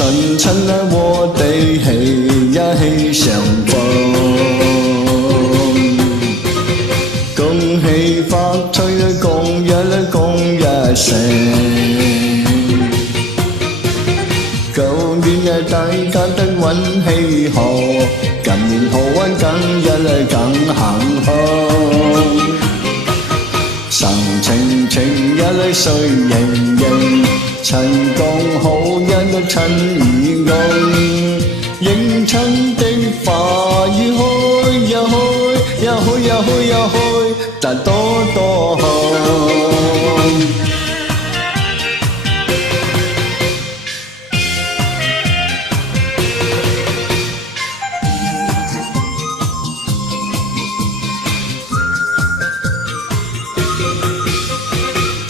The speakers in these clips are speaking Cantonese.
晨晨啊，我哋起呀起相逢，恭喜發財，共一聲。舊年啊，大家得運氣好，今年好運更幸福。神情情水盈盈，陳公好人陳義公，迎親的花兒開呀開呀開呀開呀開，但多多開。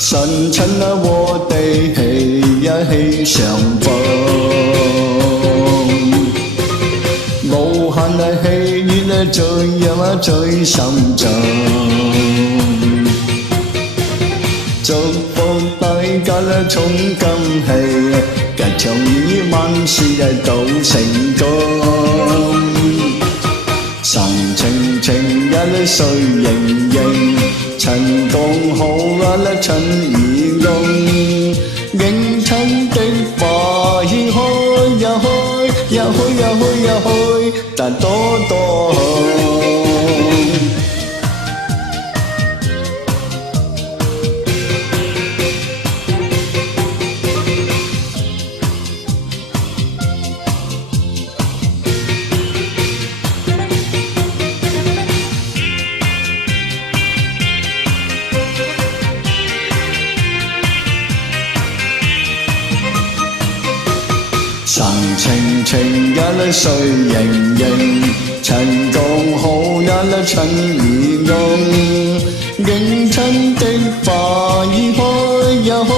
晨晨啊，我哋起呀起相逢，無限啊喜悅啊最心中，祝福大家啦衷感喜，吉祥如意萬事啊都成功。神情情水盈盈，陳公好陳義公，迎親的花兒開呀開呀開呀開呀開，但多多開。神情情水盈盈，陳公好陳義公，迎親的花兒開呀開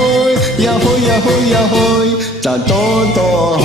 呀開呀開呀開，但多多開。